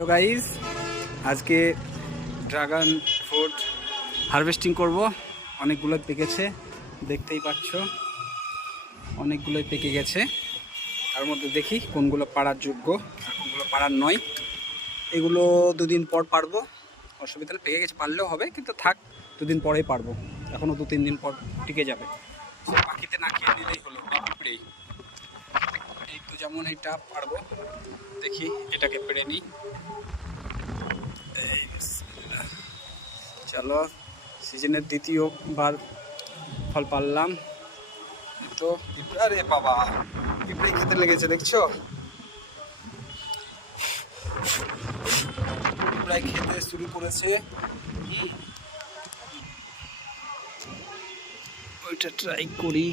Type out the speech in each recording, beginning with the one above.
তো গাইস, আজকে dragon fruit harvesting করব। অনেকগুলো পেকেছে, দেখতেই পাচ্ছ, অনেকগুলোই পেকে গেছে। তার মধ্যে দেখি কোনগুলো পাড়ার যোগ্য আর কোনগুলো পাড়ার নয়। এগুলো দুদিন পর পারবো, অসুবিধা নেই। পেকে গেছে, পারলেও হবে, কিন্তু থাক, দুদিন পরেই পারবো। এখনও 2-3 দিন পর টিকে যাবে। পাখিতে না খেয়ে নিলেই হলো, পিঁপড়েই। এই তো যেমন এটা পারবো, দেখি এটাকে পেড়ে নিই। চলো, সিজনের দ্বিতীয়বার ফল পারলাম। তো আরে বাবা, পিঁপড়ে খেতে লেগেছে, দেখছো? পিঁপড়াই খেতে শুরু করেছে। ওইটা ট্রাই করি।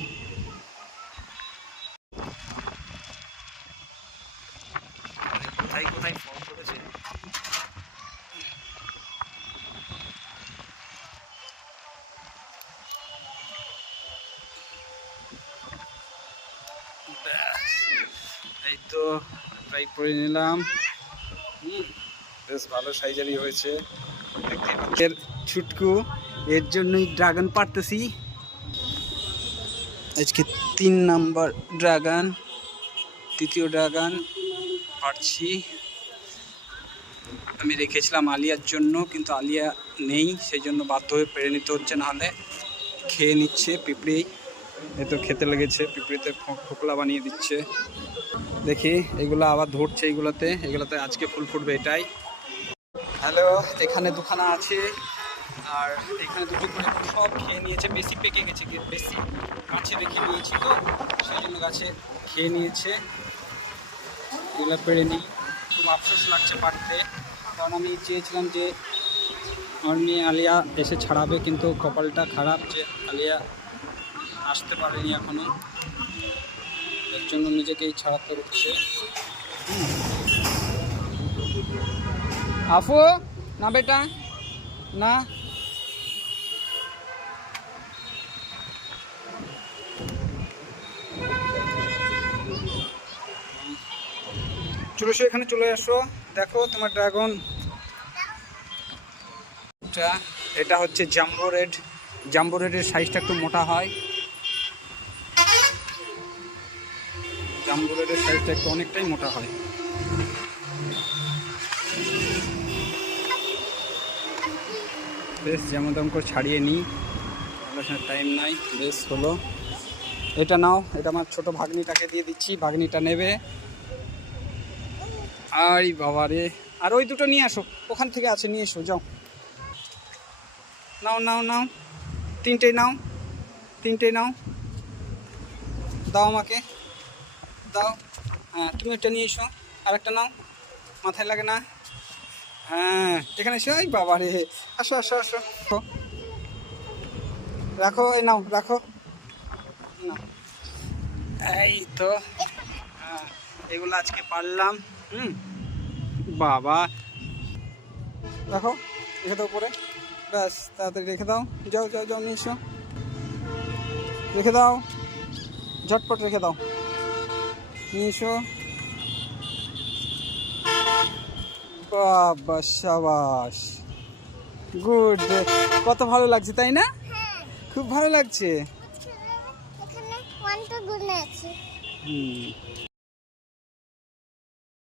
কোথায় কোথায় ফল করেছে। এই তো ট্রাই করে নিলাম। বেশ ভালো সাইজেরই হয়েছে। এর ছুটকু, এর জন্যই ড্রাগন পারতেছি। আজকে 3 নাম্বার ড্রাগন, তৃতীয় ড্রাগন পারছি। আমি রেখেছিলাম আলিয়ার জন্য, কিন্তু আলিয়া নেই, সেই জন্য বাধ্য হয়ে পেরে নিতে হচ্ছে, নাহলে খেয়ে নিচ্ছে পিঁপড়েই। এ তো খেতে লেগেছে, পিঁপড়েতে খোকলা বানিয়ে দিচ্ছে। দেখি এগুলো আবার ধরছে, এগুলোতে আজকে ফুল ফুটবে এটাই। হ্যালো, এখানে দুখানা আছে, আর এখানে দুটো করে সব খেয়ে নিয়েছে। বেশি পেকে গেছে, বেশি গাছে রেখে নিয়েছি, তো সেই জন্য গাছে খেয়ে নিয়েছে। এগুলো পেড়ে নিই। খুব আফসোস লাগছে পারতে, কারণ আমি চেয়েছিলাম যে আমার মেয়ে আলিয়া এসে ছাড়াবে, কিন্তু কপালটা খারাপ যে আলিয়া আসতে পারেনি এখনো, এর জন্য নিজেকেই ছাড়াতে হচ্ছে। আফু, না বেটা, না। চলে এসো, এখানে চলে আসো, দেখো তোমার ড্রাগন। এটা হচ্ছে জাম্বো রেড। জাম্বো রেডের সাইজটা একটু মোটা হয়। জাম্বো রেডের সাইজটা একটু অনেকটাই মোটা হয়। বেশ যেমন তেমন করে ছাড়িয়ে নিই, টাইম নাই। বেশ হলো, এটা নাও, এটা আমার ছোট ভাগ্নিটাকে দিয়ে দিচ্ছি, ভাগ্নিটা নেবে। আরে বাবা রে, আর ওই দুটো নিয়ে আসো, ওখান থেকে আছে, নিয়ে এসো, যাও। নাও নাও নাও, তিনটেই নাও, তিনটেই নাও, দাও আমাকে, দাও। হ্যাঁ, তুমি একটা নিয়ে এসো, আর একটা নাও, মাথায় লাগে না। হ্যাঁ, এখানে এসো। এই বাবা রে, আসো আসো আসো, রাখো, এই নাও, রাখো, নাও। এই তো, হ্যাঁ, এগুলো আজকে পারলাম। বাবা, রাখো, রেখে দাও উপরে, ব্যাস, তাড়াতাড়ি রেখে দাও। যাও যাও যাও, নিয়ে এসো, রেখে দাও, ঝটপট রেখে দাও, নিয়ে এসো। বাবা, সাবাস, গুড। কত ভালো লাগছে, তাই না? খুব ভালো লাগছে।